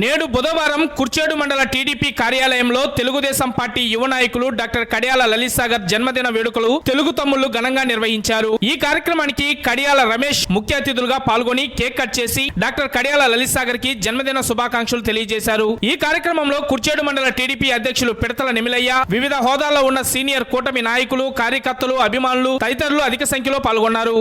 నేడు బుధవారం కుర్చేడు మండల టీడీపీ కార్యాలయంలో తెలుగుదేశం పార్టీ యువ నాయకులు డాక్టర్ కడియాల లలిత్ సాగర్ జన్మదిన వేడుకలు తెలుగు తమ్ముళ్లు ఘనంగా నిర్వహించారు. ఈ కార్యక్రమానికి కడియాల రమేష్ ముఖ్య అతిథులుగా పాల్గొని కేక్ కట్ చేసి డాక్టర్ కడియాల లలిత్ సాగర్ కి జన్మదిన శుభాకాంక్షలు తెలియజేశారు. ఈ కార్యక్రమంలో కుర్చేడు మండల టీడీపీ అధ్యక్షులు పిడతల నిమిలయ్య, వివిధ హోదాల్లో ఉన్న సీనియర్ కూటమి నాయకులు, కార్యకర్తలు, అభిమానులు తదితరులు అధిక సంఖ్యలో పాల్గొన్నారు.